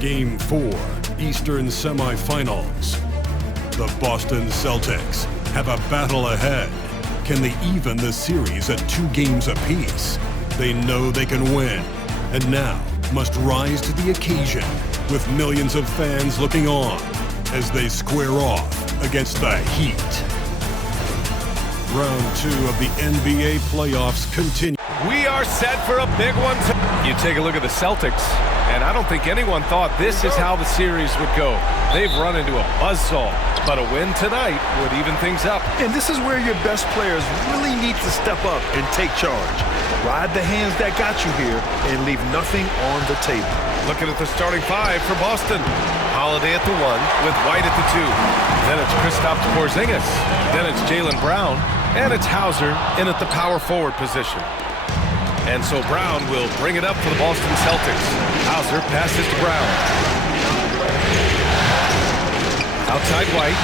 Game 4, Eastern Semifinals. The Boston Celtics have a battle ahead. Can they even the series at 2 games apiece? They know they can win, and now must rise to the occasion with millions of fans looking on as they square off against the Heat. Round 2 of the NBA playoffs continue. We are set for a big one. You take a look at the Celtics, and I don't think anyone thought this is how the series would go. They've run into a buzzsaw, but a win tonight would even things up. And this is where your best players really need to step up and take charge. Ride the hands that got you here and leave nothing on the table. Looking at the starting 5 for Boston. Holiday at the 1 with White at the 2. Then it's Kristaps Porzingis. Then it's Jaylen Brown. And it's Hauser in at the power forward position. And so Brown will bring it up for the Boston Celtics. Hauser passes to Brown. Outside White.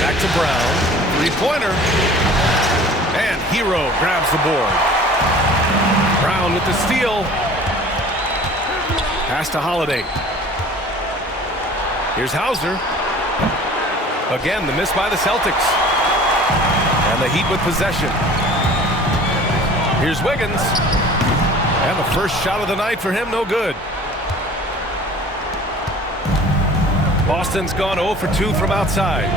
Back to Brown. 3-pointer. And Hero grabs the board. Brown with the steal. Pass to Holiday. Here's Hauser. Again, the miss by the Celtics. And the Heat with possession. Here's Wiggins. And the first shot of the night for him, no good. Boston's gone 0 for 2 from outside.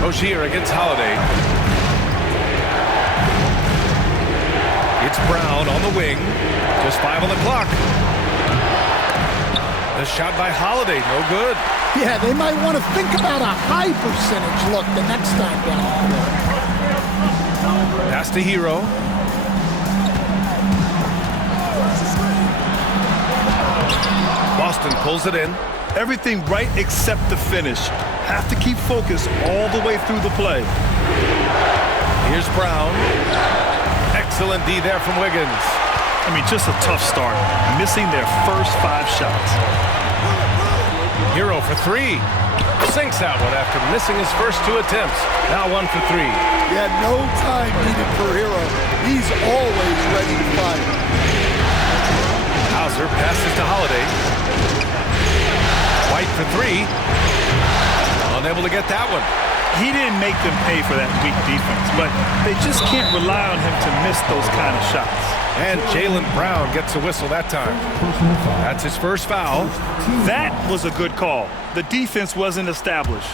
Rozier against Holiday. It's Brown on the wing. Just 5 on the clock. The shot by Holiday, no good. Yeah, they might want to think about a high percentage look the next time down. Pass to Hero. Boston pulls it in. Everything right except the finish. Have to keep focused all the way through the play. Here's Brown. Excellent D there from Wiggins. I mean, just a tough start. Missing their first 5 shots. Hero for 3. Sinks that one after missing his first 2 attempts. Now 1 for 3. Yeah, no time needed for Hero. He's always ready to fire. Hauser passes to Holiday. White for 3. Unable to get that one. He didn't make them pay for that weak defense, but they just can't rely on him to miss those kind of shots. And Jaylen Brown gets a whistle that time. That's his first foul. That was a good call. The defense wasn't established.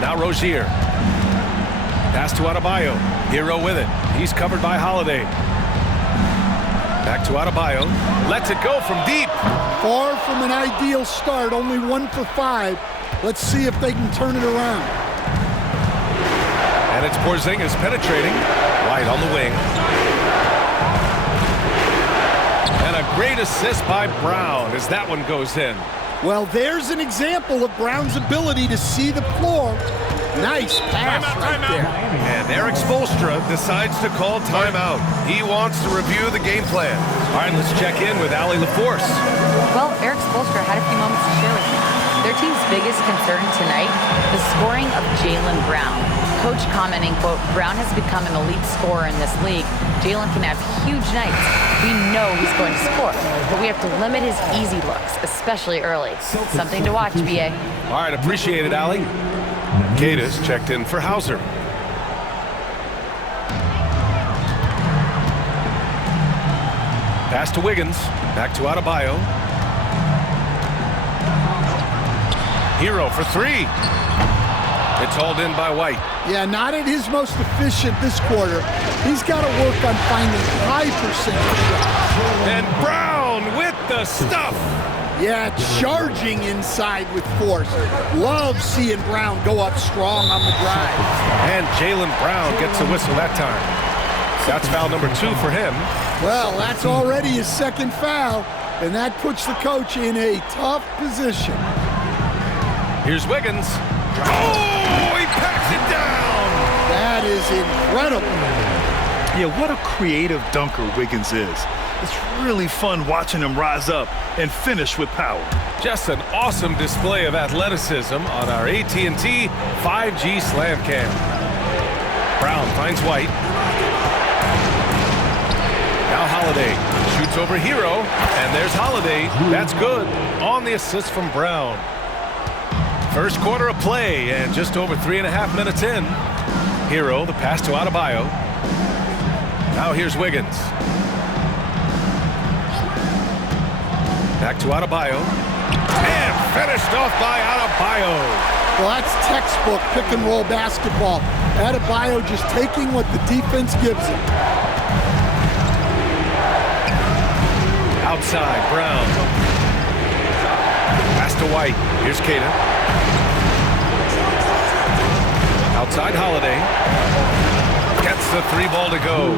Now Rozier. Pass to Adebayo. Hero with it. He's covered by Holiday. Back to Adebayo. Lets it go from deep. Far from an ideal start, only 1 for 5. Let's see if they can turn it around. And it's Porzingis penetrating. White on the wing. And a great assist by Brown as that one goes in. Well, there's an example of Brown's ability to see the floor. Nice pass right there. And Eric Spoelstra decides to call timeout. He wants to review the game plan. All right, let's check in with Allie LaForce. Well, Eric Spoelstra had a few moments to share with me. Their team's biggest concern tonight, the scoring of Jaylen Brown. Coach commenting, quote, Brown has become an elite scorer in this league. Jaylen can have huge nights. We know he's going to score, but we have to limit his easy looks, especially early. Something to watch, BA. All right, appreciate it, Allie. Gatus checked in for Hauser. Pass to Wiggins. Back to Adebayo. Hero for 3. It's hauled in by White. Yeah, not at his most efficient this quarter. He's got to work on finding high percentage shots. And Brown with the stuff. Yeah, charging inside with force. Love seeing Brown go up strong on the drive. And Jaylen Brown gets a whistle that time. That's foul number 2 for him. Well, that's already his second foul, and that puts the coach in a tough position. Here's Wiggins. Oh, he packs it down. That is incredible. Yeah, what a creative dunker Wiggins is. It's really fun watching him rise up and finish with power. Just an awesome display of athleticism on our AT&T 5G Slam Cam. Brown finds White. Now Holiday shoots over Hero, and there's Holiday. That's good on the assist from Brown. First quarter of play, and just over 3.5 minutes in. Hero, the pass to Adebayo. Now here's Wiggins. Back to Adebayo. And finished off by Adebayo. Well, that's textbook pick-and-roll basketball. Adebayo just taking what the defense gives him. Outside, Brown. Pass to White. Here's Keita. Outside, Holiday. Gets the 3-ball to go.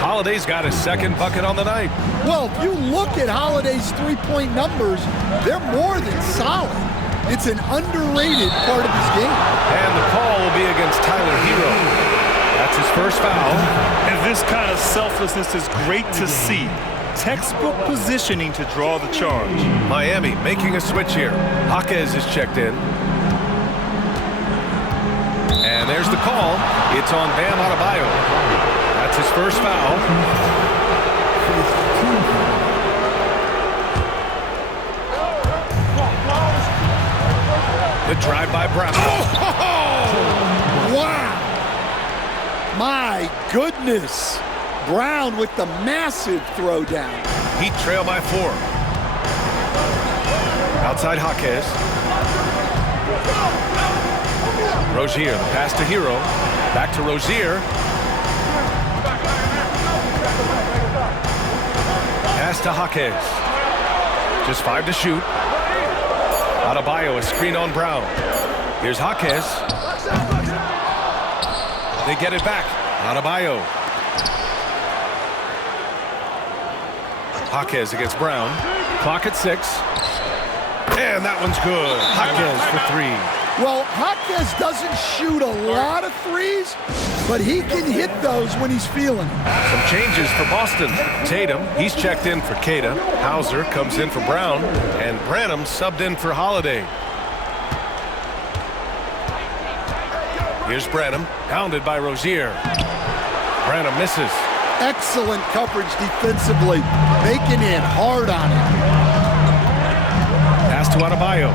Holiday's got his second bucket on the night. Well, if you look at Holiday's three-point numbers, they're more than solid. It's an underrated part of his game. And the call will be against Tyler Hero. That's his first foul. And this kind of selflessness is great to see. Textbook positioning to draw the charge. Miami making a switch here. Jaquez is checked in. And there's the call. It's on Bam Adebayo. That's his first foul. The drive by Brown. Oh! Wow! My goodness! Brown with the massive throwdown. Heat trail by 4. Outside Jaquez. Rozier, the pass to Hero. Back to Rozier. Pass to Jaquez. Just 5 to shoot. Adebayo, a screen on Brown. Here's Jaquez. They get it back. Adebayo. Jaquez against Brown. Clock at 6. And that one's good. Jaquez for 3. Well, Jaquez doesn't shoot a lot of threes, but he can hit those when he's feeling it. Some changes for Boston. Tatum, he's checked in for Keita. Hauser comes in for Brown. And Branham subbed in for Holiday. Here's Branham, pounded by Rozier. Branham misses. Excellent coverage defensively, making it hard on him. Pass to Adebayo.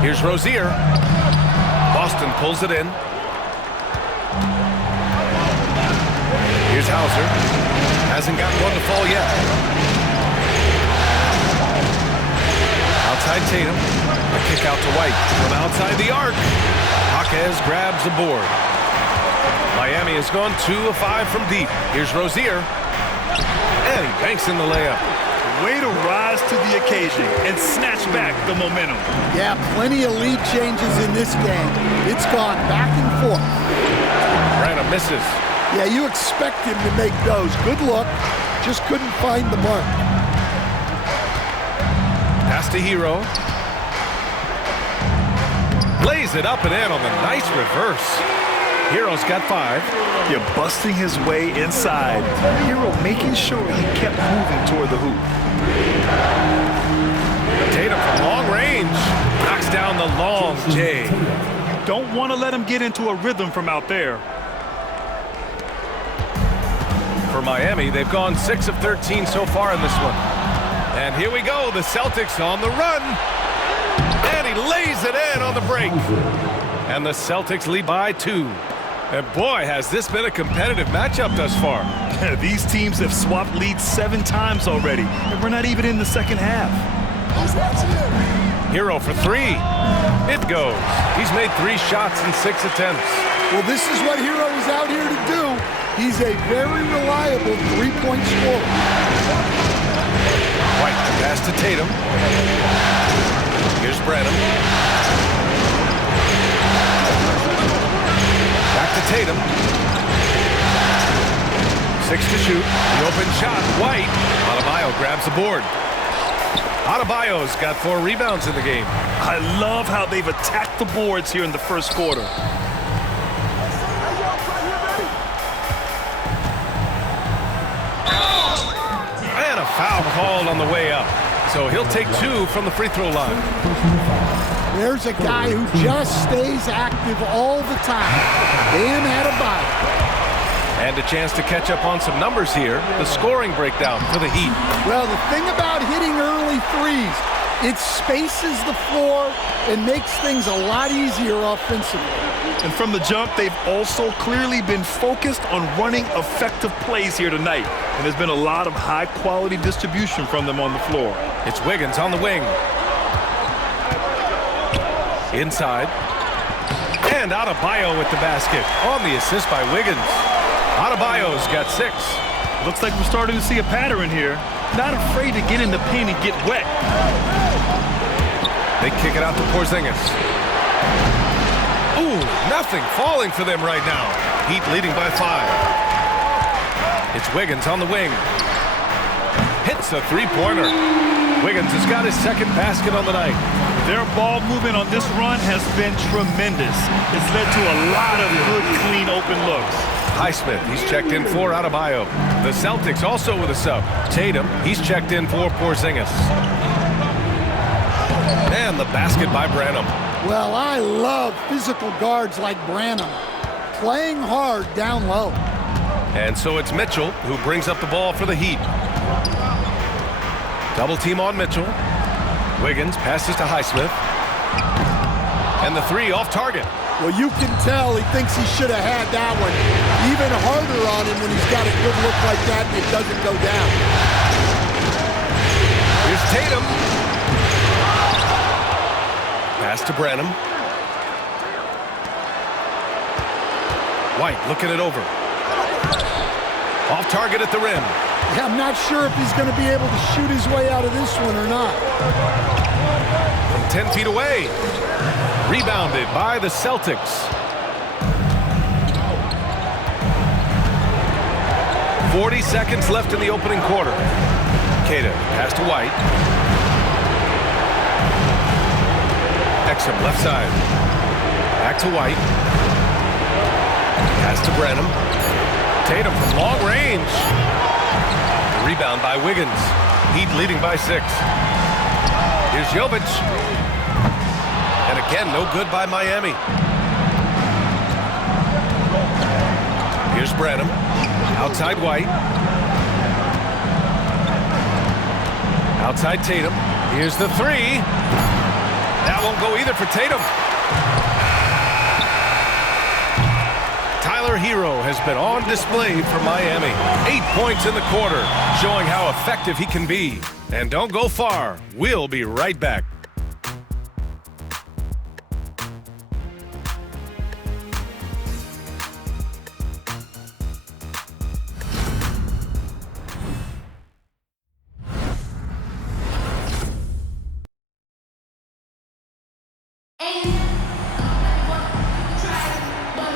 Here's Rozier. Boston pulls it in. Here's Hauser. Hasn't got one to fall yet. Outside Tatum. A kick out to White. From outside the arc. Jaquez grabs the board. Miami has gone 2 of 5 from deep. Here's Rozier. And he banks in the layup. Way to rise to the occasion and snatch back the momentum. Yeah, plenty of lead changes in this game. It's gone back and forth. Branham misses. Yeah, you expect him to make those. Good look. Just couldn't find the mark. Pass to Hero. Lays it up and in on the nice reverse. Hero's got 5. You're busting his way inside. Hero making sure he kept moving toward the hoop. Tatum from long range. Knocks down the long J. You don't want to let him get into a rhythm from out there. For Miami, they've gone 6 of 13 so far in this one. And here we go, the Celtics on the run. And he lays it in on the break. And the Celtics lead by 2. And boy, has this been a competitive matchup thus far. These teams have swapped leads 7 times already, and we're not even in the second half. Hero for 3. It goes. He's made 3 shots in 6 attempts. Well, this is what Hero is out here to do. He's a very reliable three-point scorer. White pass to Tatum. Here's Branham. Back to Tatum. 6 to shoot. The open shot. White. Adebayo grabs the board. Adebayo's got 4 rebounds in the game. I love how they've attacked the boards here in the first quarter. Foul called on the way up. So he'll take 2 from the free throw line. There's a guy who just stays active all the time. Dan Adebayo. And a chance to catch up on some numbers here. The scoring breakdown for the Heat. Well, the thing about hitting early threes, it spaces the floor and makes things a lot easier offensively. And from the jump, they've also clearly been focused on running effective plays here tonight. And there's been a lot of high-quality distribution from them on the floor. It's Wiggins on the wing. Inside. And Adebayo with the basket on the assist by Wiggins. Adebayo's got 6. Looks like we're starting to see a pattern here. Not afraid to get in the paint and get wet. They kick it out to Porzingis. Ooh, nothing falling for them right now. Heat leading by 5. It's Wiggins on the wing. Hits a three-pointer. Wiggins has got his second basket on the night. Their ball movement on this run has been tremendous. It's led to a lot of good, clean, open looks. Highsmith, he's checked in for Adebayo. The Celtics also with a sub. Tatum, he's checked in for Porzingis. And the basket by Branham. Well, I love physical guards like Branham, playing hard down low. And so it's Mitchell who brings up the ball for the Heat. Double team on Mitchell. Wiggins passes to Highsmith. And the 3 off target. Well, you can tell he thinks he should have had that one. Even harder on him when he's got a good look like that and it doesn't go down. Here's Tatum. Pass to Branham. White looking it over. Off target at the rim. Yeah, I'm not sure if he's going to be able to shoot his way out of this one or not. From 10 feet away. Rebounded by the Celtics. 40 seconds left in the opening quarter. Queta pass to White. Exum left side. Back to White. Pass to Branham. Tatum from long range. Rebound by Wiggins. Heat leading by 6. Here's Jovic. And again, no good by Miami. Here's Branham. Outside White. Outside Tatum. Here's the 3. That won't go either for Tatum. Tyler Hero has been on display for Miami. 8 points in the quarter, showing how effective he can be. And don't go far. We'll be right back.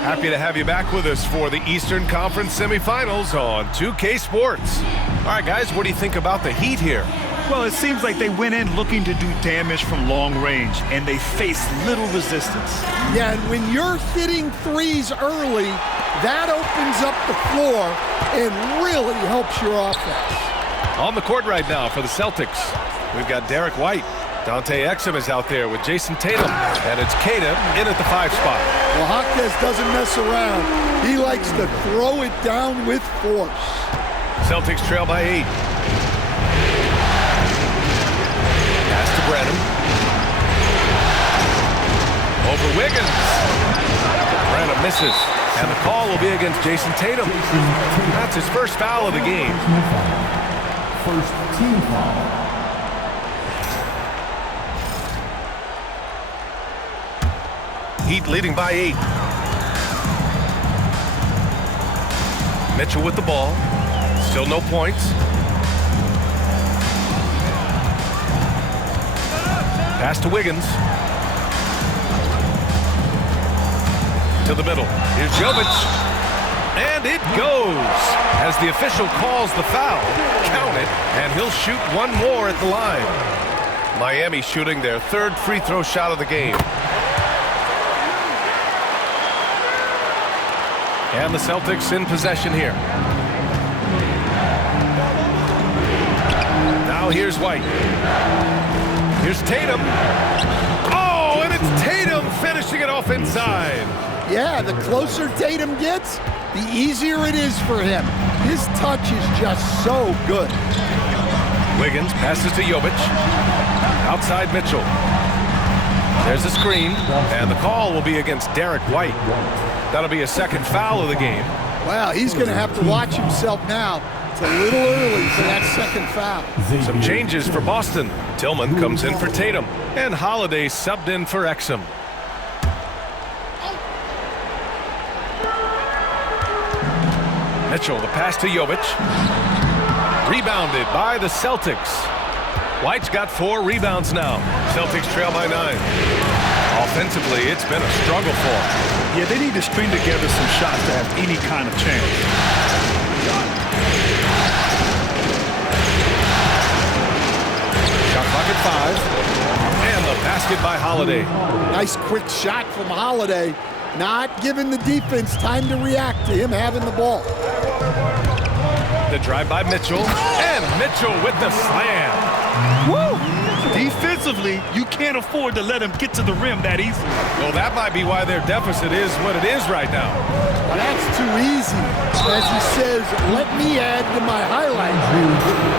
Happy to have you back with us for the Eastern Conference semifinals on 2K Sports. All right, guys, what do you think about the Heat here? Well, it seems like they went in looking to do damage from long range, and they faced little resistance. Yeah, and when you're hitting threes early, that opens up the floor and really helps your offense. On the court right now for the Celtics, we've got Derek White. Dante Exum is out there with Jason Tatum, and it's Queta in at the 5 spot. Well, Hawkes doesn't mess around. He likes to throw it down with force. Celtics trail by 8. Pass to Branham. Over Wiggins. Branham misses, and the call will be against Jason Tatum. That's his first foul of the game. First team foul. Heat leading by 8. Mitchell with the ball. Still no points. Pass to Wiggins. To the middle. Here's Jovic. And it goes. As the official calls the foul, count it, and he'll shoot one more at the line. Miami shooting their 3rd free throw shot of the game. And the Celtics in possession here. Now here's White. Here's Tatum. Oh, and it's Tatum finishing it off inside. Yeah, the closer Tatum gets, the easier it is for him. His touch is just so good. Wiggins passes to Jovic. Outside Mitchell. There's a screen, and the call will be against Derek White. That'll be a second foul of the game. Wow, he's going to have to watch himself now. It's a little early for that second foul. Some changes for Boston. Tillman comes in for Tatum, and Holiday subbed in for Exum. Mitchell, the pass to Jovic. Rebounded by the Celtics. White's got 4 rebounds now. Celtics trail by 9. Offensively, it's been a struggle for them. Yeah, they need to string together some shots to have any kind of chance. Shot clock at 5. And the basket by Holiday. Nice quick shot from Holiday. Not giving the defense time to react to him having the ball. The drive by Mitchell. And Mitchell with the slam. Woo! Defensively, you can't afford to let him get to the rim that easily. Well, that might be why their deficit is what it is right now. Well, that's too easy. As he says, let me add to my highlight.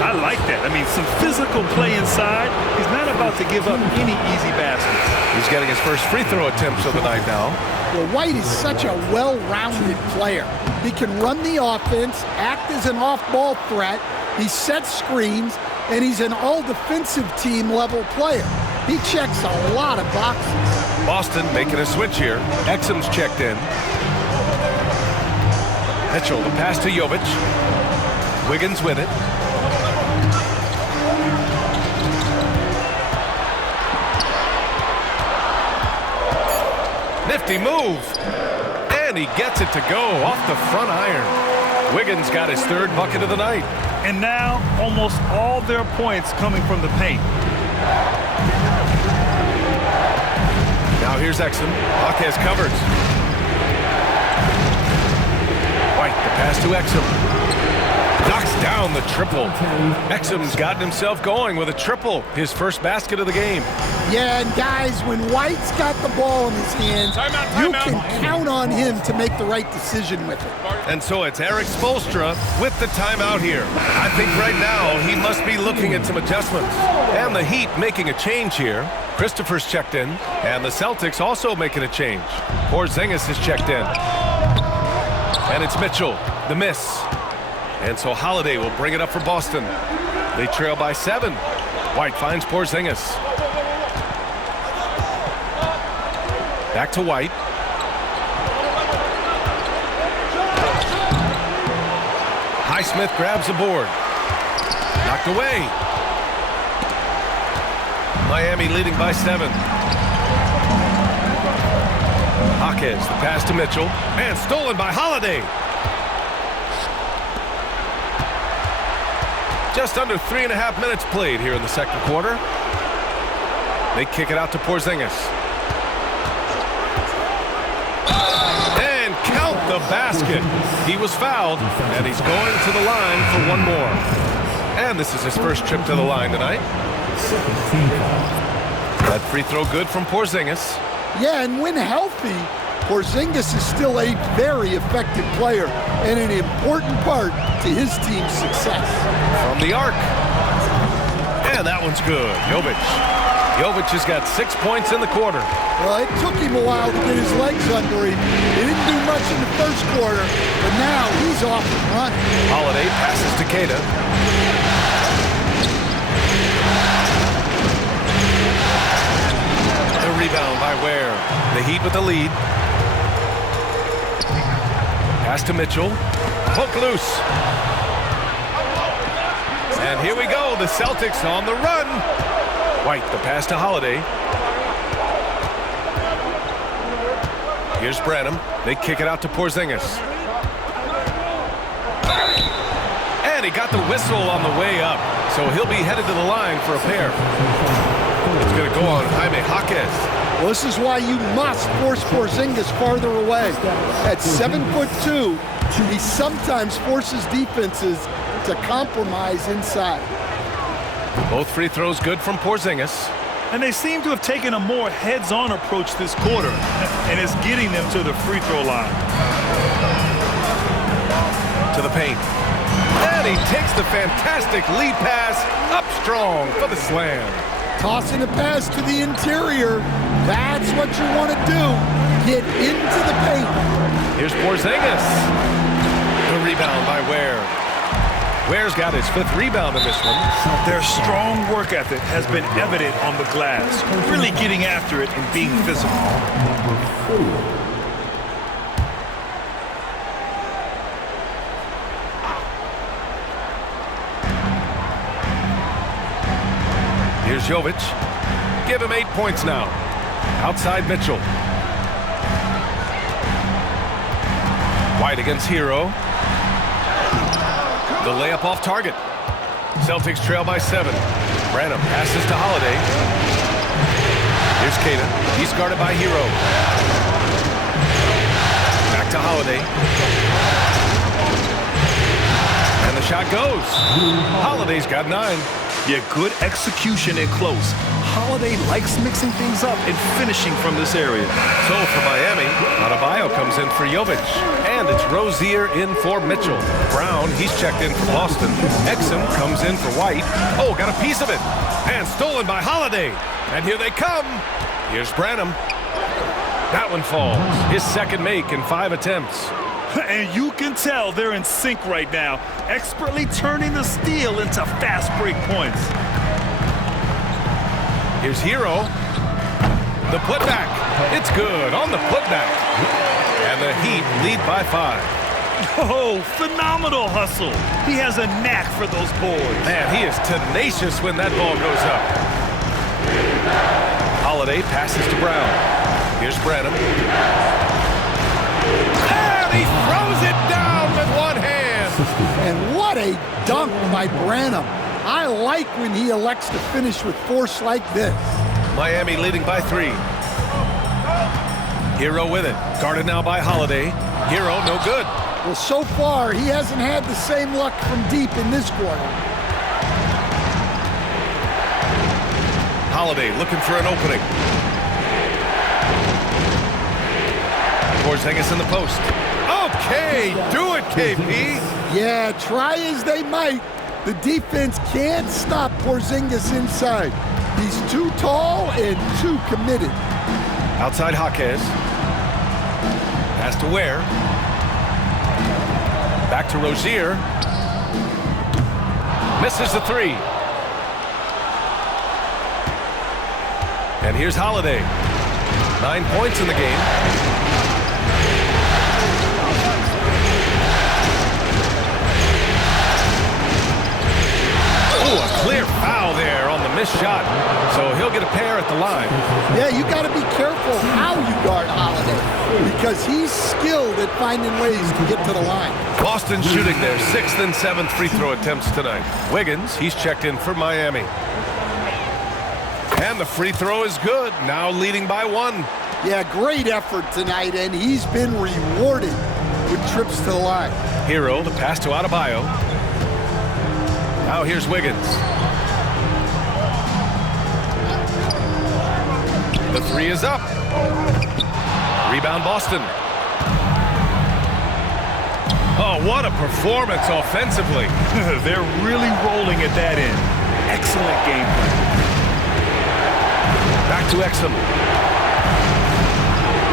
I like that. I mean, some physical play inside. He's not about to give up any easy baskets. He's getting his first free throw attempts of the night now. Well, White is such a well-rounded player. He can run the offense, act as an off-ball threat, he sets screens, and he's an all-defensive team level player. He checks a lot of boxes. Boston making a switch here. Exum's checked in. Mitchell, the pass to Jovic. Wiggins with it. Nifty move. And he gets it to go off the front iron. Wiggins got his 3rd bucket of the night. And now, almost all their points coming from the paint. Now here's Exum. Hawkes covers. White, the pass to Exum. Knocks down the triple. Exum's gotten himself going with a triple. His first basket of the game. Yeah, and guys, when White's got the ball in his hands, you can count on him to make the right decision with it. And so it's Eric Spoelstra with the timeout here. I think right now he must be looking at some adjustments. And the Heat making a change here. Christopher's checked in, and the Celtics also making a change. Porzingis is checked in. And it's Mitchell, the miss. And so Holiday will bring it up for Boston. They trail by 7. White finds Porzingis. Back to White. Highsmith grabs the board. Knocked away. Miami leading by 7. Hawkes, the pass to Mitchell. And stolen by Holiday. Just under 3.5 minutes played here in the second quarter. They kick it out to Porzingis. And count the basket. He was fouled, and he's going to the line for one more. And this is his first trip to the line tonight. That free throw good from Porzingis. Yeah, and when healthy, Porzingis is still a very effective player and an important part to his team's success. From the arc. And that one's good. Jovic has got 6 points in the quarter. Well, it took him a while to get his legs under him. He didn't do much in the first quarter, but now he's off and running. Holiday passes to Queta. The rebound by Ware. The Heat with the lead. Pass to Mitchell. Hook loose. And here we go. The Celtics on the run. White, the pass to Holiday. Here's Branham. They kick it out to Porzingis. And he got the whistle on the way up. So he'll be headed to the line for a pair. It's going to go on Jaime Hawkes. Well, this is why you must force Porzingis farther away. At 7'2", he sometimes forces defenses to compromise inside. Both free throws good from Porzingis. And they seem to have taken a more heads-on approach this quarter, and it's getting them to the free throw line. To the paint. And he takes the fantastic lead pass up strong for the slam. Tossing a pass to the interior. That's what you want to do. Get into the paint. Here's Porzingis. The rebound by Ware. Ware's got his 5th rebound in this one. Their strong work ethic has been evident on the glass, really getting after it and being physical. Here's Jovic. Give him 8 points now. Outside Mitchell. White against Hero. The layup off target. Celtics trail by 7. Branham passes to Holiday. Here's Caden. He's guarded by Hero. Back to Holiday. And the shot goes. Holiday's got 9. Yeah, good execution and close. Holiday likes mixing things up and finishing from this area. So for Miami, Adebayo comes in for Jovic. And it's Rozier in for Mitchell. Brown, he's checked in for Boston. Exum comes in for White. Oh, got a piece of it. And stolen by Holiday. And here they come. Here's Branham. That one falls. His 2nd make in 5 attempts. And you can tell they're in sync right now, expertly turning the steal into fast break points. Here's Hero. The putback. It's good on the putback. And the Heat lead by 5. Oh, phenomenal hustle. He has a knack for those boards. Man, he is tenacious when that ball goes up. Holiday passes to Brown. Here's Branham. And he throws it down with one hand. And what a dunk by Branham. I like when he elects to finish with force like this. Miami leading by 3. Hero with it. Guarded now by Holiday. Hero, no good. Well, so far, he hasn't had the same luck from deep in this quarter. Holiday looking for an opening. Porzingis in the post. Okay, do it, KP. Yeah, try as they might, the defense can't stop Porzingis inside. He's too tall and too committed. Outside Jaquez. Pass to Ware. Back to Rozier. Misses the 3. And here's Holiday. 9 points in the game. Oh, a clear foul there on the missed shot. So he'll get a pair at the line. Yeah, you got to be careful how you guard Holiday because he's skilled at finding ways to get to the line. Boston shooting their 6th and 7th free throw attempts tonight. Wiggins, he's checked in for Miami. And the free throw is good, now leading by 1. Yeah, great effort tonight, and he's been rewarded with trips to the line. Hero, the pass to Adebayo. Now here's Wiggins. The 3 is up. Rebound Boston. Oh, what a performance offensively. They're really rolling at that end. Excellent game plan. Back to Exum.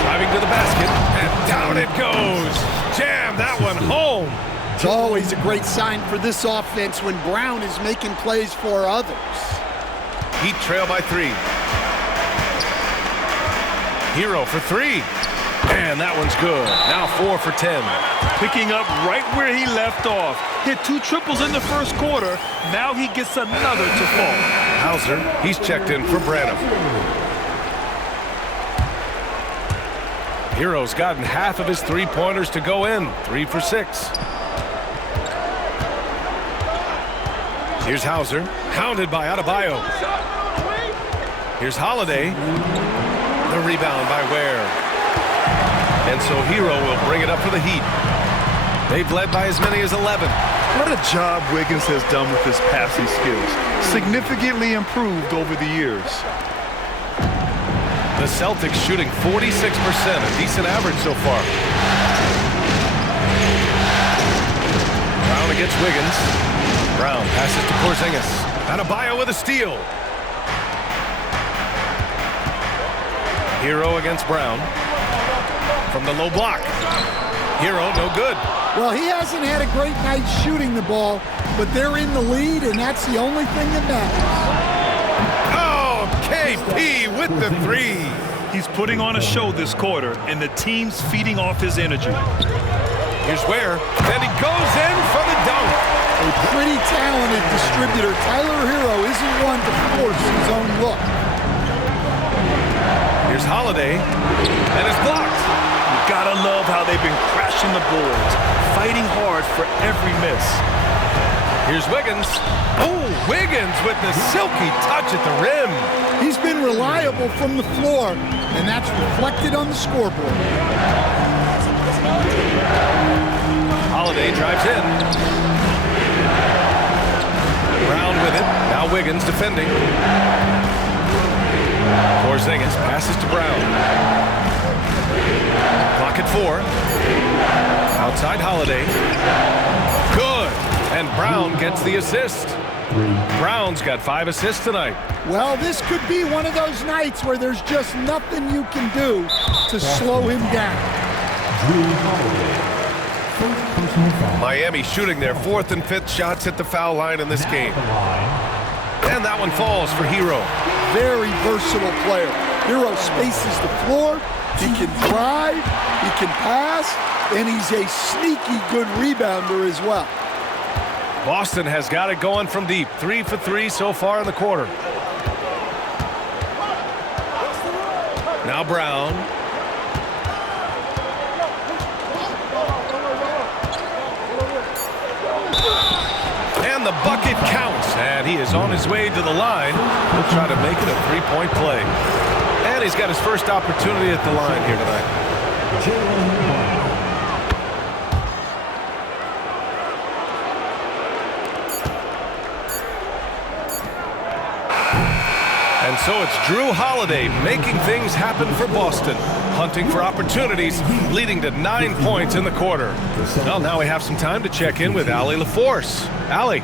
Driving to the basket, and down it goes. Jam that one home. It's always a great sign for this offense when Brown is making plays for others. Heat trail by 3. Hero for 3. And that one's good. Now 4 for 10. Picking up right where he left off. Hit 2 triples in the first quarter. Now he gets another to fall. Hauser, he's checked in for Branham. Hero's gotten half of his 3-pointers to go in. 3 for 6. Here's Hauser, hounded by Adebayo. Here's Holiday. The rebound by Ware. And so Hero will bring it up for the Heat. They've led by as many as 11. What a job Wiggins has done with his passing skills. Significantly improved over the years. The Celtics shooting 46%, a decent average so far. Brown against Wiggins. Brown passes to Porzingis. Adebayo with a steal. Hero against Brown. From the low block. Hero, no good. Well, he hasn't had a great night shooting the ball, but they're in the lead, and that's the only thing that matters. Oh, KP with the three. He's putting on a show this quarter, and the team's feeding off his energy. Here's Ware, and he goes in for the dunk. A pretty talented distributor. Tyler Hero isn't one to force his own look. Here's Holiday, and it's blocked. You gotta love how they've been crashing the boards, fighting hard for every miss. Here's Wiggins. Oh, Wiggins with the silky touch at the rim. He's been reliable from the floor, and that's reflected on the scoreboard. Holiday drives in. Brown with it. Now Wiggins defending. Porzingis passes to Brown. Clock at 4. Outside Holiday. Good. And Brown gets the assist. Brown's got 5 assists tonight. Well, this could be one of those nights where there's just nothing you can do to slow him down. Miami shooting their 4th and 5th shots at the foul line in this game. And that one falls for Hero. Very versatile player. Hero spaces the floor. He can drive, he can pass, and he's a sneaky good rebounder as well. Boston has got it going from deep. 3 for 3 so far in the quarter. Now Brown. And the bucket counts. And he is on his way to the line. He'll try to make it a 3-point play. And he's got his first opportunity at the line here tonight. And so it's Drew Holiday making things happen for Boston, hunting for opportunities, leading to 9 points in the quarter. Well, now we have some time to check in with Allie LaForce. Allie.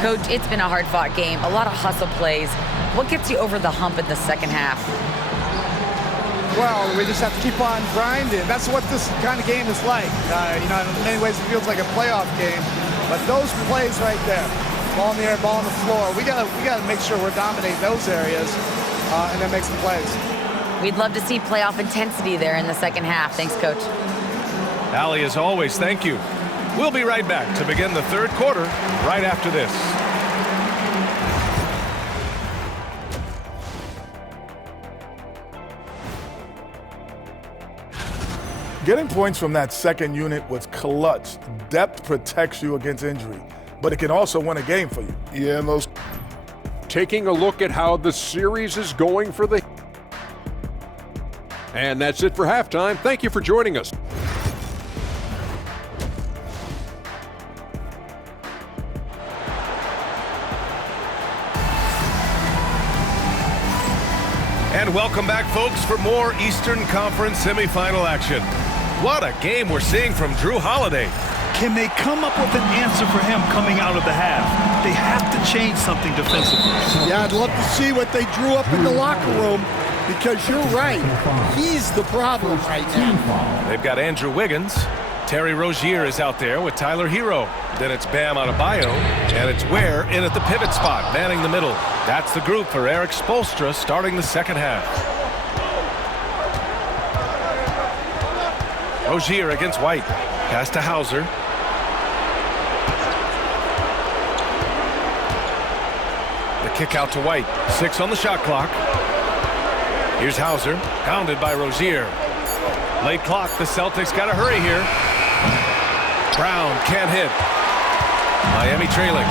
Coach, it's been a hard-fought game, a lot of hustle plays. What gets you over the hump in the second half? Well, we just have to keep on grinding. That's what this kind of game is like. In many ways it feels like a playoff game, but those plays right there, ball in the air, ball on the floor, we gotta make sure we're dominating those areas and then make some plays. We'd love to see playoff intensity there in the second half. Thanks, Coach. Allie, as always, thank you. We'll be right back to begin the third quarter right after this. Getting points from that second unit was clutch. Depth protects you against injury, but it can also win a game for you. Yeah, and those. Taking a look at how the series is going for the. And that's it for halftime. Thank you for joining us. And welcome back, folks, for more Eastern Conference semifinal action. What a game we're seeing from Drew Holiday. Can they come up with an answer for him coming out of the half? They have to change something defensively. Yeah, I'd love to see what they drew up in the locker room, because you're right. He's the problem right now. They've got Andrew Wiggins. Terry Rozier is out there with Tyler Hero. Then it's Bam Adebayo, and it's Ware in at the pivot spot, manning the middle. That's the group for Eric Spoelstra starting the second half. Rozier against White. Pass to Hauser. The kick out to White. 6 on the shot clock. Here's Hauser, pounded by Rozier. Late clock, the Celtics got to hurry here. Brown can't hit. Miami trailing.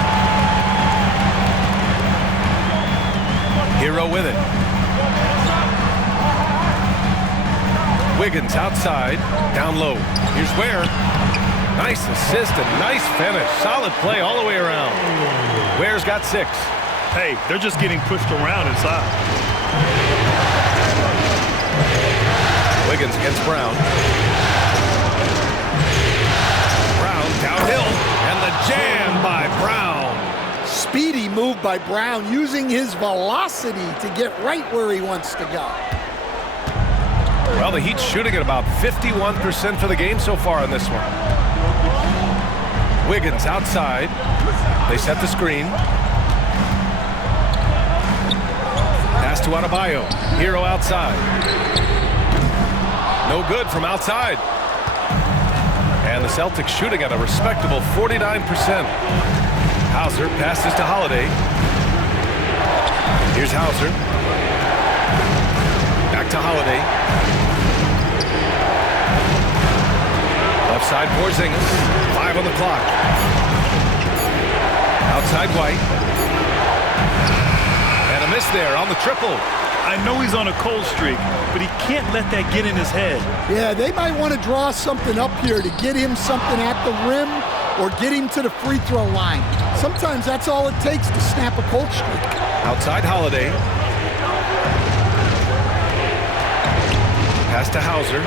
Hero with it. Wiggins outside, down low. Here's Ware. Nice assist and nice finish. Solid play all the way around. Ware's got 6. Hey, they're just getting pushed around inside. Wiggins against Brown. Brown downhill, and the jam by Brown. Speedy move by Brown, using his velocity to get right where he wants to go. Well, the Heat's shooting at about 51% for the game so far on this one. Wiggins outside. They set the screen. Pass to Adebayo. Hero outside. No good from outside. And the Celtics shooting at a respectable 49%. Hauser passes to Holiday. Here's Hauser. Back to Holiday. Left side Porzingis. 5 on the clock. Outside White. And a miss there on the triple. I know he's on a cold streak, but he can't let that get in his head. Yeah, they might want to draw something up here to get him something at the rim or get him to the free throw line. Sometimes that's all it takes to snap a cold streak. Outside Holiday. Pass to Hauser.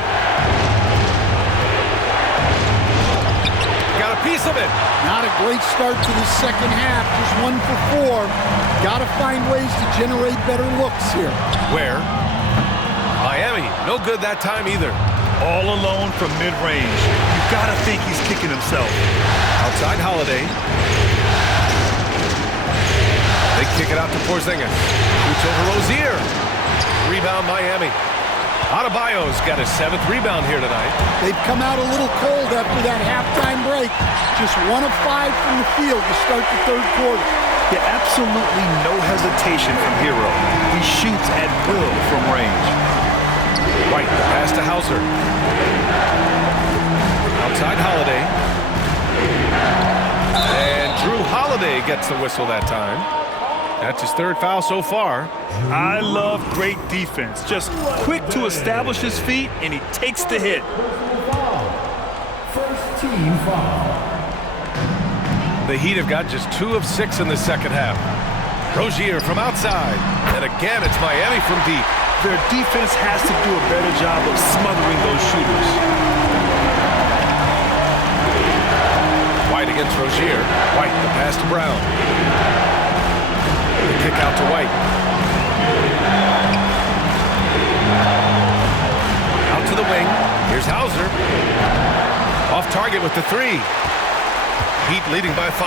Got a piece of it. Not a great start to the second half. Just 1 for 4. Got to find ways to generate better looks here. Where? Miami. No good that time either. All alone from mid-range. You gotta think he's kicking himself. Outside Holiday. They kick it out to Porzingis. Shoots over Rozier. Rebound Miami. Adebayo's got his 7th rebound here tonight. They've come out a little cold after that halftime break. Just 1 of 5 from the field to start the third quarter. Yeah, absolutely no hesitation from Hero. He shoots at will from range. White, pass to Hauser. Outside Holiday. And Drew Holiday gets the whistle that time. That's his 3rd foul so far. I love great defense. Just quick to establish his feet, and he takes the hit. First team foul. The Heat have got just 2 of 6 in the second half. Rozier from outside. And again, it's Miami from deep. Their defense has to do a better job of smothering those shooters. White against Rozier. White, the pass to Brown. The kick out to White. Out to the wing. Here's Hauser. Off target with the 3. Heat leading by 5.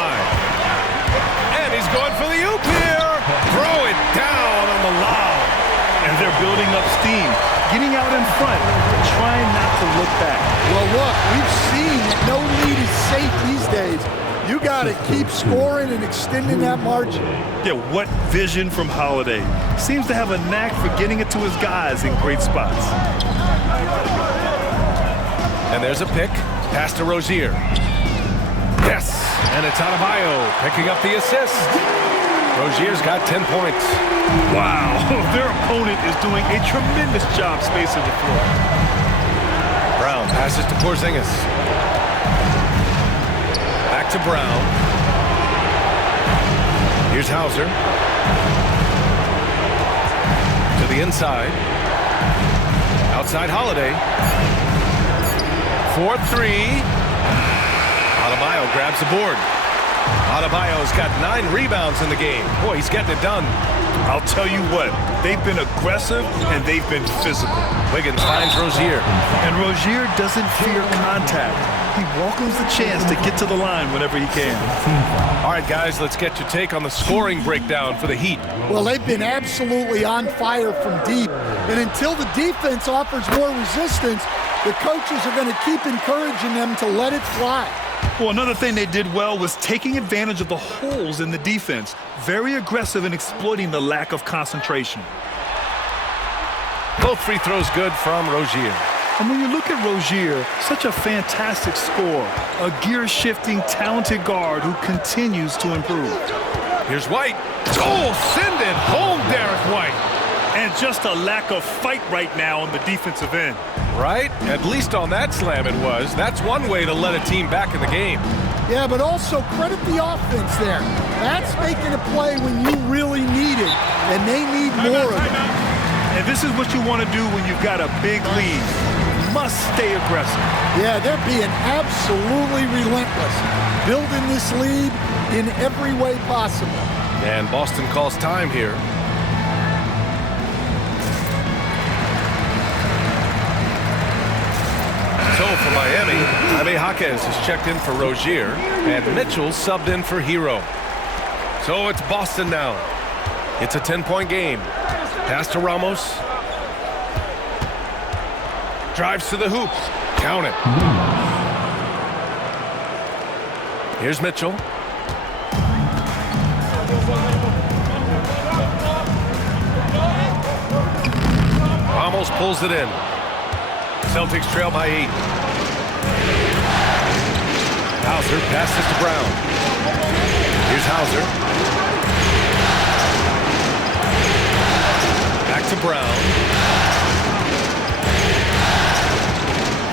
And he's going for the oop here. Throw it down on the lob. And they're building up steam, getting out in front, trying not to look back. Well, look, we've seen that no lead is safe these days. You got to keep scoring and extending that margin. Yeah, what vision from Holiday. Seems to have a knack for getting it to his guys in great spots. And there's a pick. Pass to Rozier. Yes, and it's Adebayo picking up the assist. Rozier's got 10 points. Wow, their opponent is doing a tremendous job spacing the floor. Brown passes to Porzingis. Back to Brown. Here's Hauser. To the inside. Outside Holiday. 4-3. Adebayo grabs the board. Adebayo's got 9 rebounds in the game. Boy, he's getting it done. I'll tell you what, they've been aggressive and they've been physical. Wiggins finds Rozier. And Rozier doesn't fear contact. He welcomes the chance to get to the line whenever he can. All right, guys, let's get your take on the scoring breakdown for the Heat. Well, they've been absolutely on fire from deep. And until the defense offers more resistance, the coaches are going to keep encouraging them to let it fly. Well, another thing they did well was taking advantage of the holes in the defense. Very aggressive in exploiting the lack of concentration. Both free throws good from Rozier. And when you look at Rozier, such a fantastic scorer, a gear-shifting, talented guard who continues to improve. Here's White. Oh, send it home, Derek White. And just a lack of fight right now on the defensive end. Right? At least on that slam it was. That's one way to let a team back in the game. Yeah, but also credit the offense there. That's making a play when you really need it, and they need more of it. And this is what you want to do when you've got a big lead. You must stay aggressive. Yeah, they're being absolutely relentless, building this lead in every way possible. And Boston calls time here. So for Miami, Jaime Jaquez is checked in for Rozier, and Mitchell subbed in for Hero. So it's Boston now. It's a 10-point game. Pass to Ramos. Drives to the hoop. Count it. Here's Mitchell. Ramos pulls it in. Celtics trail by 8. Hauser passes to Brown. Here's Hauser. Back to Brown.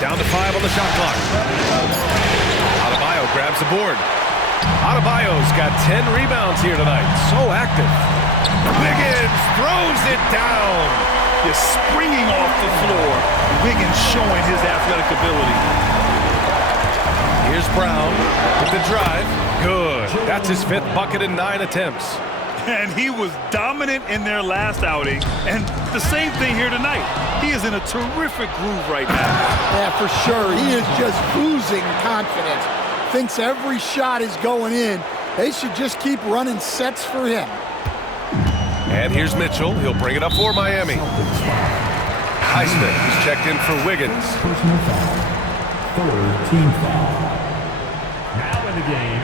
Down to 5 on the shot clock. Adebayo grabs the board. Adebayo's got 10 rebounds here tonight. So active. Wiggins throws it down. You're springing off the floor. Wiggins showing his athletic ability. Here's Brown with the drive. Good. That's his 5th bucket in 9 attempts. And he was dominant in their last outing. And the same thing here tonight. He is in a terrific groove right now. Yeah, for sure. He is just oozing confidence. Thinks every shot is going in. They should just keep running sets for him. And here's Mitchell. He'll bring it up for Miami. Highsmith is checked in for Wiggins. Personal foul. 3rd team foul. Now in the game,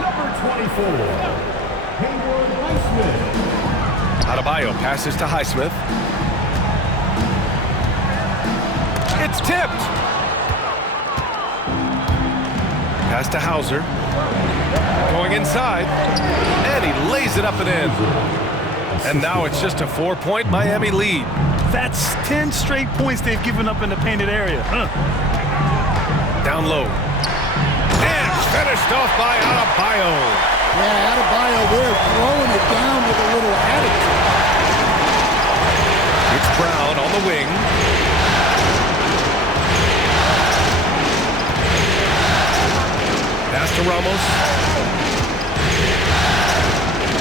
number 24, Haywood Highsmith. Adebayo passes to Highsmith. It's tipped. Pass to Hauser. Going inside. And he lays it up and in. And now it's just a 4-point Miami lead. That's 10 straight points they've given up in the painted area. Down low. And finished off by Adebayo. Yeah, Adebayo there throwing it down with a little attitude. It's Brown on the wing. Pass to Ramos.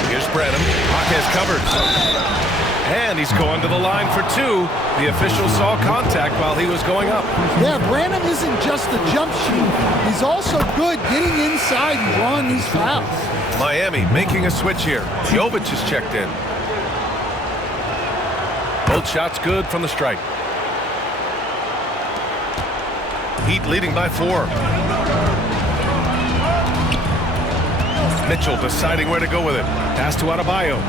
Here's Branham. Jaquez covers. And he's going to the line for 2. The official saw contact while he was going up. Yeah, Branham isn't just a jump shooter. He's also good getting inside and drawing these fouls. Miami making a switch here. Jovic is checked in. Both shots good from the strike. Heat leading by 4. Mitchell deciding where to go with it. Pass to Adebayo.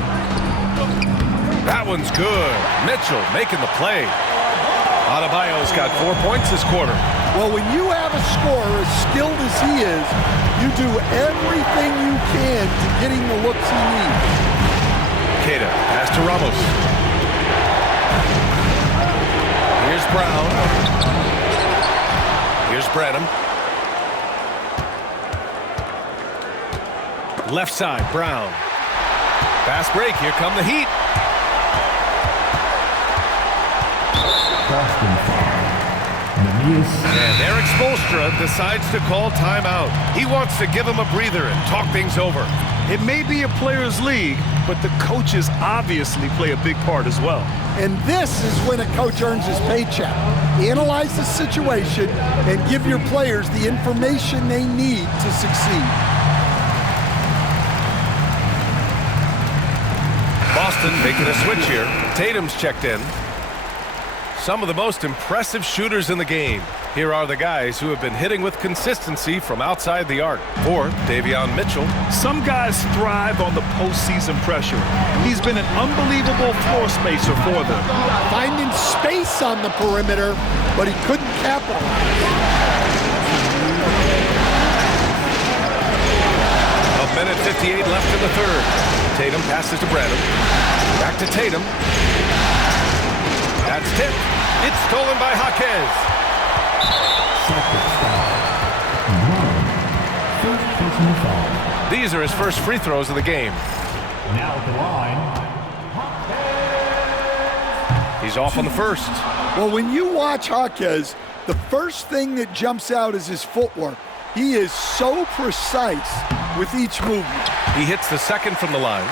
That one's good. Mitchell making the play. Adebayo's got 4 points this quarter. Well, when you have a scorer as skilled as he is, you do everything you can to get him the looks he needs. Queta, pass to Ramos. Here's Brown. Here's Branham. Left side, Brown. Fast break, here come the Heat. Boston foul. And Eric Spoelstra decides to call timeout. He wants to give him a breather and talk things over. It may be a players' league, but the coaches obviously play a big part as well. And this is when a coach earns his paycheck. Analyze the situation and give your players the information they need to succeed. Boston making a switch here. Tatum's checked in. Some of the most impressive shooters in the game. Here are the guys who have been hitting with consistency from outside the arc. For Davion Mitchell. Some guys thrive on the postseason pressure. He's been an unbelievable floor spacer for them. Finding space on the perimeter, but he couldn't capitalize. A minute 58 left in the 3rd. Tatum passes to Branham. Back to Tatum. That's tipped. It's stolen by Jaquez. These are his first free throws of the game. Now at the line. He's off on the first. Well, when you watch Jaquez, the first thing that jumps out is his footwork. He is so precise with each movement. He hits the second from the line.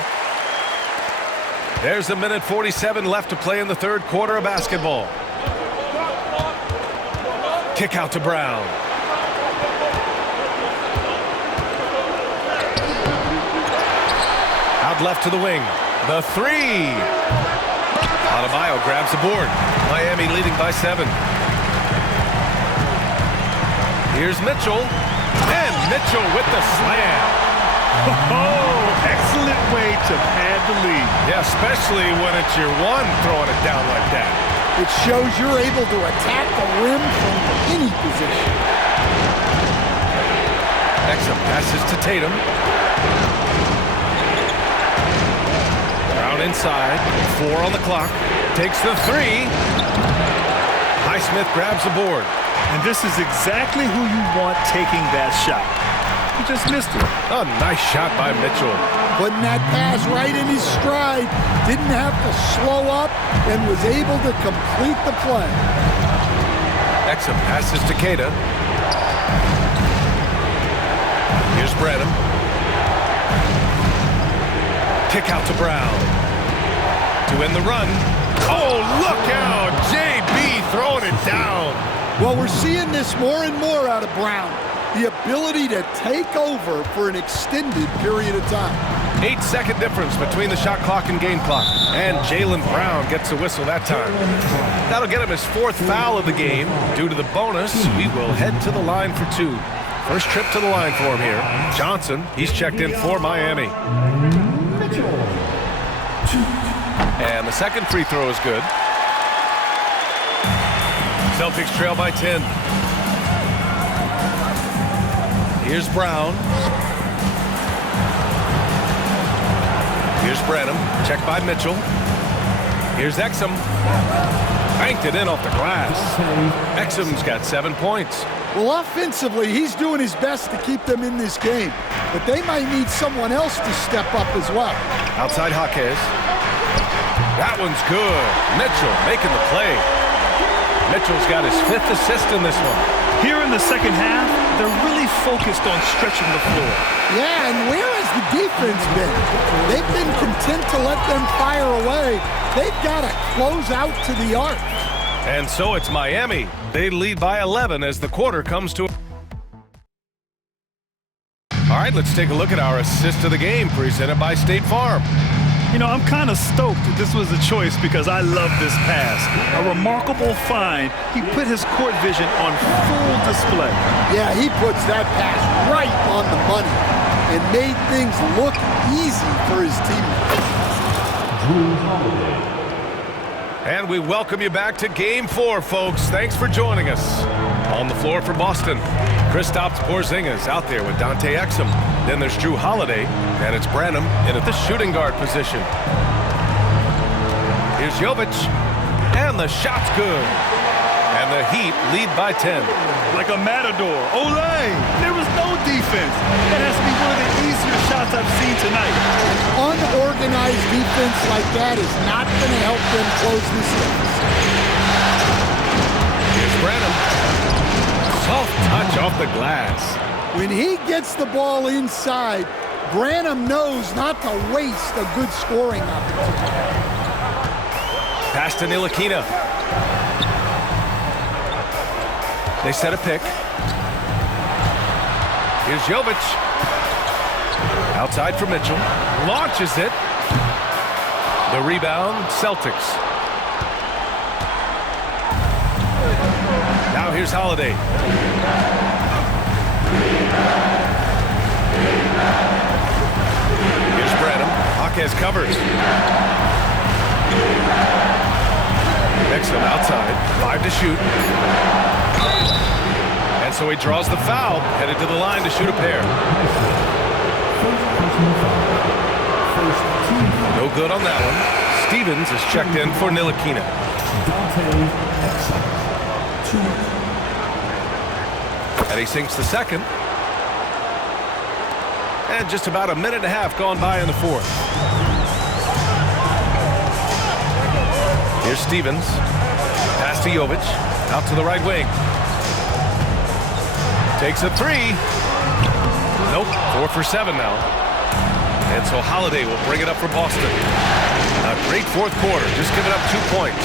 There's a minute 47 left to play in the third quarter of basketball. Kick out to Brown. Out left to the wing. The three. Adebayo grabs the board. Miami leading by 7. Here's Mitchell. And Mitchell with the slam. Oh, excellent way to pad the lead. Yeah, especially when it's your one throwing it down like that. It shows you're able to attack the rim from any position. Exum passes to Tatum. Brown inside. 4 on the clock. Takes the 3. Highsmith grabs the board. And this is exactly who you want taking that shot. He just missed it. A nice shot by Mitchell. Putting that pass right in his stride. Didn't have to slow up and was able to complete the play. Exum passes to Queta. Here's Branham. Kick out to Brown. To end the run. Oh, look out! JB throwing it down. Well, we're seeing this more and more out of Brown. The ability to take over for an extended period of time. 8-second difference between the shot clock and game clock. And Jaylen Brown gets a whistle that time. That'll get him his 4th foul of the game. Due to the bonus, we will head to the line for 2. First trip to the line for him here. Johnson, he's checked in for Miami. And the second free throw is good. Celtics trail by 10. Here's Brown. Here's Branham. Checked by Mitchell. Here's Exum. Banked it in off the glass. Exum's got 7 points. Well, offensively, he's doing his best to keep them in this game. But they might need someone else to step up as well. Outside Jaquez. That one's good. Mitchell making the play. Mitchell's got his 5th assist in this one. Here in the second half, they're really focused on stretching the floor. Yeah, and where has the defense been? They've been content to let them fire away. They've got to close out to the arc. And so it's Miami. They lead by 11 as the quarter comes to. All right, let's take a look at our assist of the game presented by State Farm. You know, I'm kind of stoked that this was a choice because I love this pass. A remarkable find. He put his court vision on full display. Yeah, he puts that pass right on the money and made things look easy for his teammates. And we welcome you back to Game 4, folks. Thanks for joining us. On the floor for Boston, Kristaps Porzingis out there with Dante Exum. Then there's Drew Holiday, and it's Branham in at the shooting guard position. Here's Jovic, and the shot's good. And the Heat lead by 10. Like a matador. Olay! There was no defense. That has to be one of the easier shots I've seen tonight. Unorganized defense like that is not going to help them close this deficit. Here's Branham. Soft touch off the glass. When he gets the ball inside, Branham knows not to waste a good scoring opportunity. Pass to Ntilikina. They set a pick. Here's Jovic. Outside for Mitchell. Launches it. The rebound, Celtics. Now here's Holiday. Here's Branham. Jaquez covers. Exum outside. 5 to shoot. And so he draws the foul, headed to the line to shoot a pair. No good on that one. Stevens is checked in for Ntilikina. And he sinks the second. And just about a minute and a half gone by in the fourth. Here's Stevens. Pass to Jovic. Out to the right wing. Takes a three. Nope. 4 for 7 now. And so Holiday will bring it up for Boston. A great fourth quarter. Just giving up 2 points.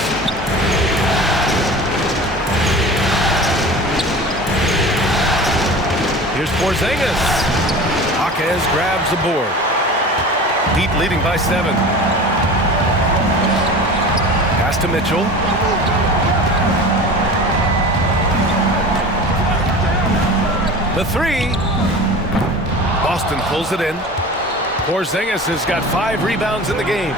Here's Porzingis. Jaquez grabs the board. Heat leading by 7. Pass to Mitchell. The three. Boston pulls it in. Porzingis has got 5 rebounds in the game.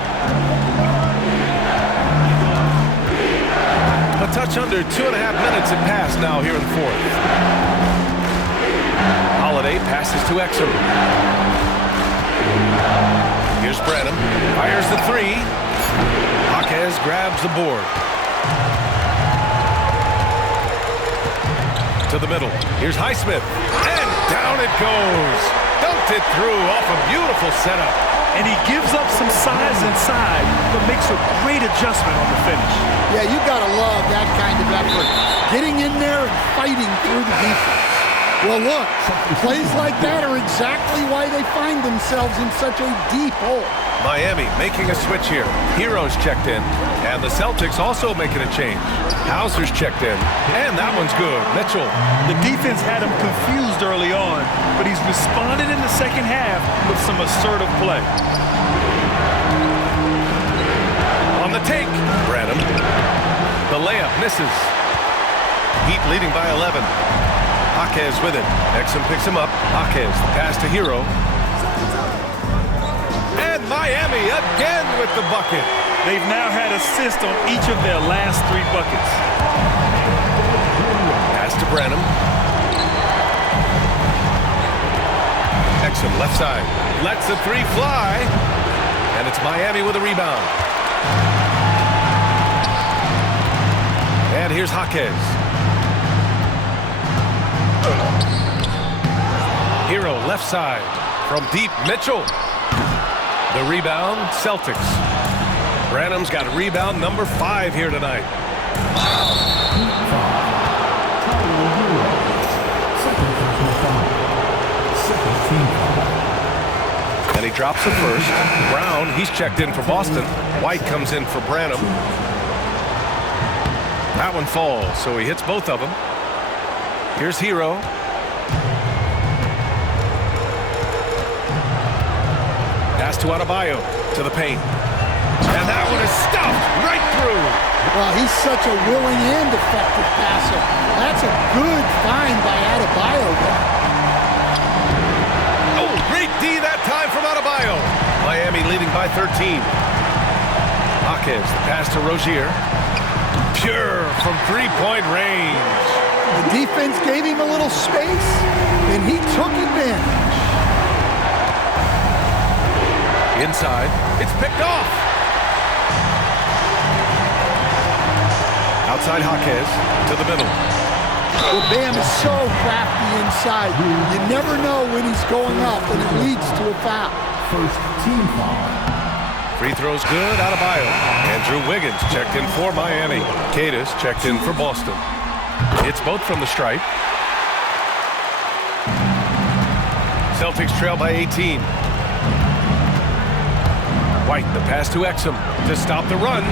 A touch under 2.5 minutes had passed now here in the fourth. Holiday passes to Exum. Here's Branham. Fires the three. Jaquez grabs the board. To the middle. Here's Highsmith. And down it goes. Dunked it through off a beautiful setup. And he gives up some size inside, but makes a great adjustment on the finish. Yeah, you got to love that kind of effort. Getting in there and fighting through the defense. Well, look, plays like that are exactly why they find themselves in such a deep hole. Miami making a switch here. Heroes checked in, and the Celtics also making a change. Hauser's checked in, and that one's good. Mitchell. The defense had him confused early on, but he's responded in the second half with some assertive play. On the take, Branham. The layup misses. Heat leading by 11. Jaquez with it. Exum picks him up. Jaquez, the pass to Hero. And Miami again with the bucket. They've now had assists on each of their last 3 buckets. Pass to Branham. Exum left side. Lets the three fly. And it's Miami with a rebound. And here's Jaquez. Hero left side from deep. Mitchell. The rebound, Celtics. Branham's got rebound number 5 here tonight. And he drops the first. Brown, he's checked in for Boston. White comes in for Branham. That one falls, so he hits both of them. Here's Hero. Pass to Adebayo, to the paint. And that one is stuffed right through. Well, he's such a willing and effective passer. That's a good find by Adebayo there. Oh, great D that time from Adebayo. Miami leading by 13. Jaquez, the pass to Rozier. Pure from three-point range. The defense gave him a little space, and he took advantage. Inside, it's picked off. Outside Jaquez to the middle. Well, Bam is so crafty inside. You never know when he's going up, and it leads to a foul. First team foul. Free throws good, Adebayo. Andrew Wiggins checked in for Miami. Cadis checked in for Boston. It's both from the stripe. Celtics trail by 18. White, the pass to Exum to stop the run.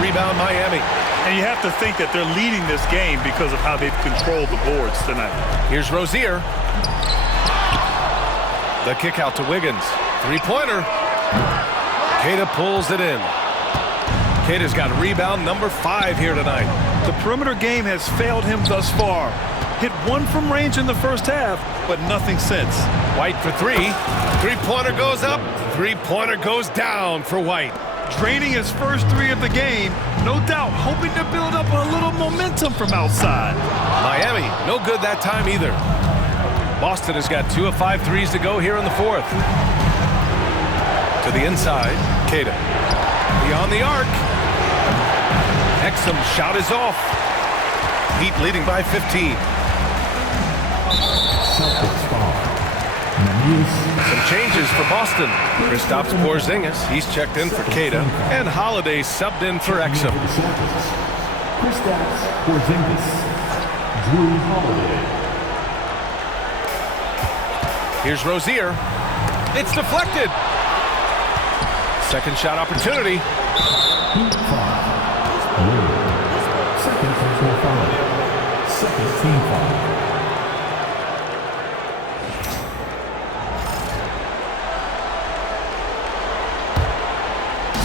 Rebound Miami. And you have to think that they're leading this game because of how they've controlled the boards tonight. Here's Rozier. The kick out to Wiggins. Three-pointer. Queta pulls it in. Queta's got rebound number 5 here tonight. The perimeter game has failed him thus far. Hit 1 from range in the first half, but nothing since. White for 3. Three-pointer goes up. Three-pointer goes down for White. Draining his first 3 of the game, no doubt hoping to build up a little momentum from outside. Miami, no good that time either. Boston has got 2 of 5 threes to go here in the fourth. To the inside, Queta. Beyond the arc. Exum's shot is off. Heat leading by 15. Celtics foul. Some changes for Boston. Kristaps Porzingis, he's checked in for Queta, and Holiday subbed in for Exum. Kristaps Porzingis. Drew Holiday. Here's Rozier. It's deflected. Second shot opportunity. Heat foul. Second personal foul. Second team foul.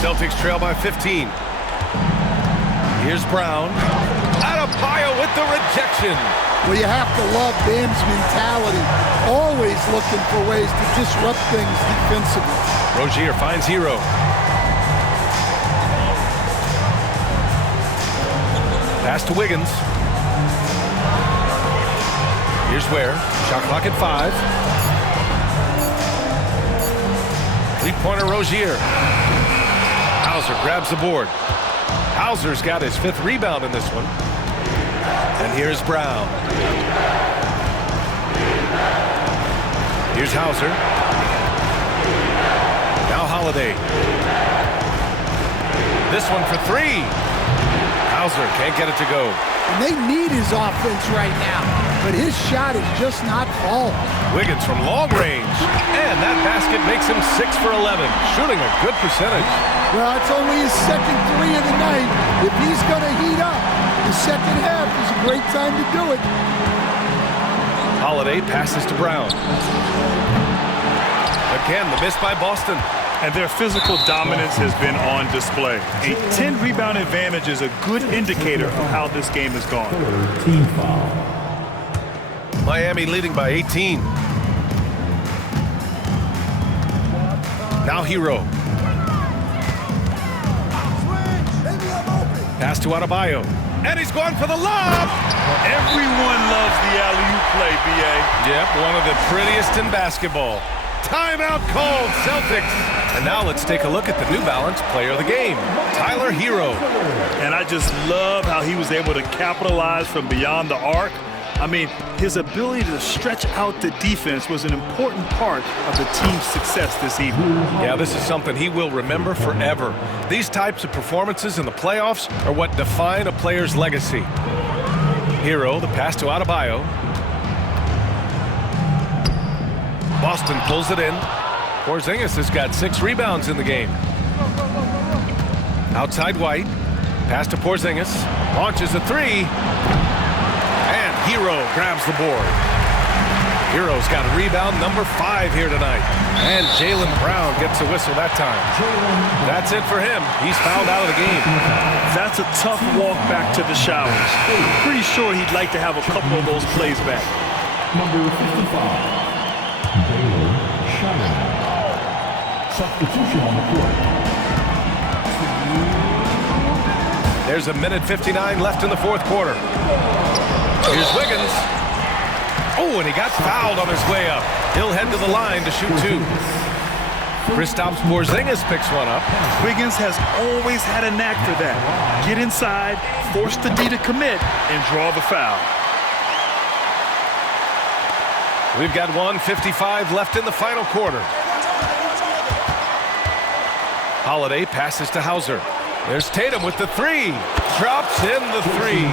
Celtics trail by 15. Here's Brown. Adebayo with the rejection. Well, you have to love Bam's mentality. Always looking for ways to disrupt things defensively. Rozier finds Hero. Pass to Wiggins. Here's Ware. Shot clock at 5. Three-pointer Rozier. Hauser grabs the board. Hauser's got his 5th rebound in this one. And here's Brown. Here's Hauser. Now Holiday. This one for 3. Hauser can't get it to go. And they need his offense right now, but his shot is just not falling. Wiggins from long range. And that basket makes him 6 for 11, shooting a good percentage. Well, it's only his second 3 of the night. If he's going to heat up, the second half is a great time to do it. Holiday passes to Brown. Again, the miss by Boston. And their physical dominance has been on display. A 10-rebound advantage is a good indicator of how this game has gone. Third team foul. Miami leading by 18. Now Hero. Pass to Adebayo. And he's going for the lob. Everyone loves the alley-oop play, B.A. Yep, one of the prettiest in basketball. Timeout called, Celtics. And now let's take a look at the New Balance player of the game, Tyler Hero. And I just love how he was able to capitalize from beyond the arc. I mean, his ability to stretch out the defense was an important part of the team's success this evening. Yeah, this is something he will remember forever. These types of performances in the playoffs are what define a player's legacy. Hero, the pass to Adebayo. Boston pulls it in. Porzingis has got 6 rebounds in the game. Outside White. Pass to Porzingis. Launches a 3. And Hero grabs the board. Hero's got rebound number 5 here tonight. And Jaylen Brown gets a whistle that time. That's it for him. He's fouled out of the game. That's a tough walk back to the showers. Pretty sure he'd like to have a couple of those plays back. Number 55. Baylor Shannon. Substitution on the court. There's a minute 59 left in the 4th quarter. Here's Wiggins. Oh, and he got fouled on his way up. He'll head to the line to shoot 2. Kristaps Porzingis picks one up. Wiggins has always had a knack for that. Get inside, force the D to commit, and draw the foul. We've got 1:55 left in the final quarter. Holiday passes to Hauser. There's Tatum with the 3. Drops in the 3.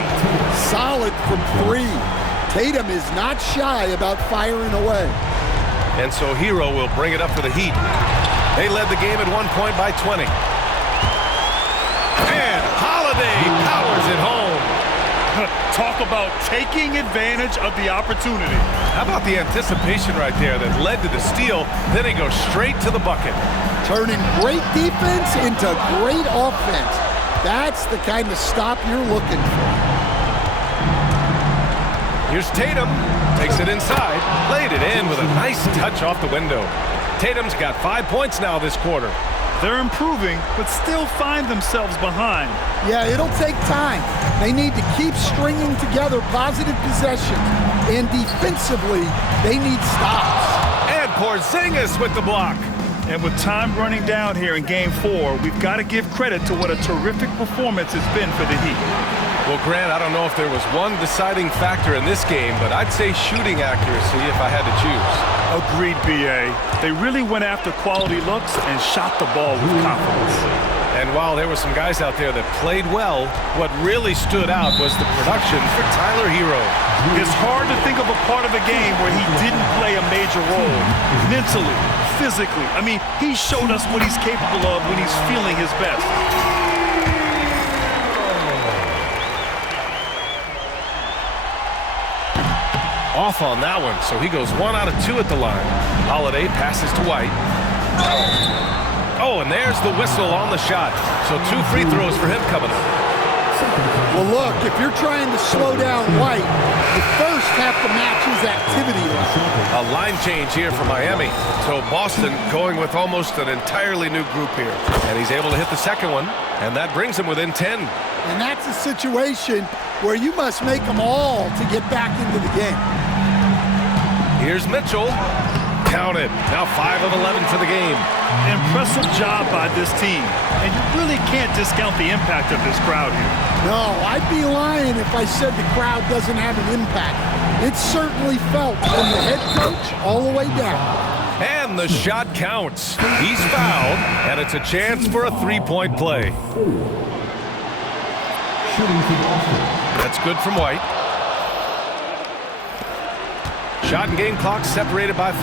Solid from 3. Tatum is not shy about firing away. And so Hero will bring it up for the Heat. They led the game at one point by 20. And Holiday powers it home. Talk about taking advantage of the opportunity. How about the anticipation right there that led to the steal? Then he goes straight to the bucket. Turning great defense into great offense. That's the kind of stop you're looking for. Here's Tatum. Takes it inside. Played it in with a nice touch off the window. Tatum's got 5 points now this quarter. They're improving, but still find themselves behind. Yeah, it'll take time. They need to keep stringing together positive possessions. And defensively, they need stops. And Porzingis with the block. And with time running down here in Game 4, we've got to give credit to what a terrific performance it's been for the Heat. Well, Grant, I don't know if there was one deciding factor in this game, but I'd say shooting accuracy if I had to choose. Agreed, B.A. They really went after quality looks and shot the ball with confidence. And while there were some guys out there that played well, what really stood out was the production for Tyler Hero. It's hard to think of a part of a game where he didn't play a major role. Mentally, physically. I mean, he showed us what he's capable of when he's feeling his best. Off on that one, so he goes 1 out of 2 at the line. Holiday passes to White. Oh, and there's the whistle on the shot. So 2 free throws for him coming up. Well, look, if you're trying to slow down White, you first have to match his activity level. A line change here for Miami. So Boston going with almost an entirely new group here. And he's able to hit the second one, and that brings him within 10. And that's a situation where you must make them all to get back into the game. Here's Mitchell. Count it. Now 5 of 11 for the game. Impressive job by this team. And you really can't discount the impact of this crowd here. No, I'd be lying if I said the crowd doesn't have an impact. It's certainly felt from the head coach all the way down. And the shot counts. He's fouled, and it's a chance for a 3-point play. That's good from White. Shot and game clock separated by 5.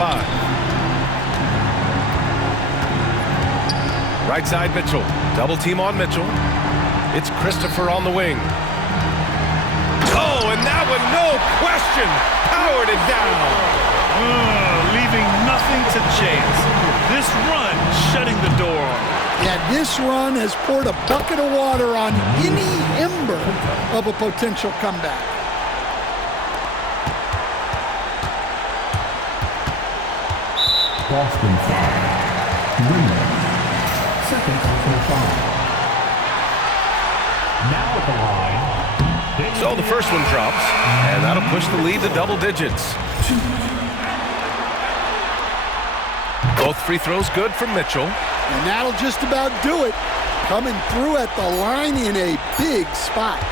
Right side Mitchell. Double team on Mitchell. It's Christopher on the wing. Oh, and that one, no question, powered it down. Leaving nothing to chance. This run shutting the door on him. Yeah, this run has poured a bucket of water on any ember of a potential comeback. Boston 5. Green. Second personal foul. Now at the line. So the first one drops, and that'll push the lead to double digits. Both free throws good from Mitchell. And that'll just about do it. Coming through at the line in a big spot.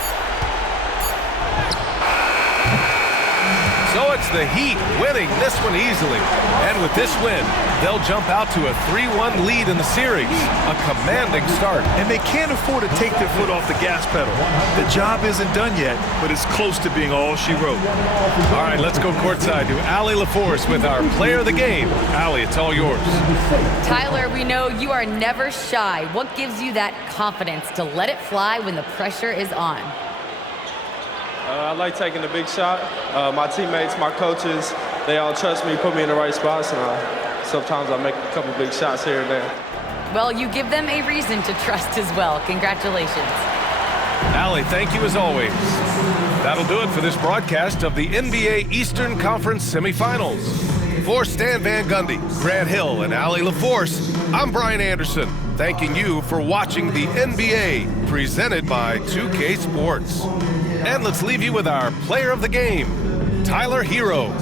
So it's the Heat winning this one easily. And with this win, they'll jump out to a 3-1 lead in the series. A commanding start. And they can't afford to take their foot off the gas pedal. The job isn't done yet, but it's close to being all she wrote. All right, let's go courtside to Allie LaForce with our player of the game. Allie, it's all yours. Tyler, we know you are never shy. What gives you that confidence to let it fly when the pressure is on? I like taking the big shot. My teammates, my coaches, they all trust me, put me in the right spots, and sometimes I make a couple big shots here and there. Well, you give them a reason to trust as well. Congratulations. Allie, thank you as always. That'll do it for this broadcast of the NBA Eastern Conference semifinals. For Stan Van Gundy, Grant Hill, and Allie LaForce, I'm Brian Anderson, thanking you for watching the NBA presented by 2K Sports. And let's leave you with our player of the game, Tyler Hero.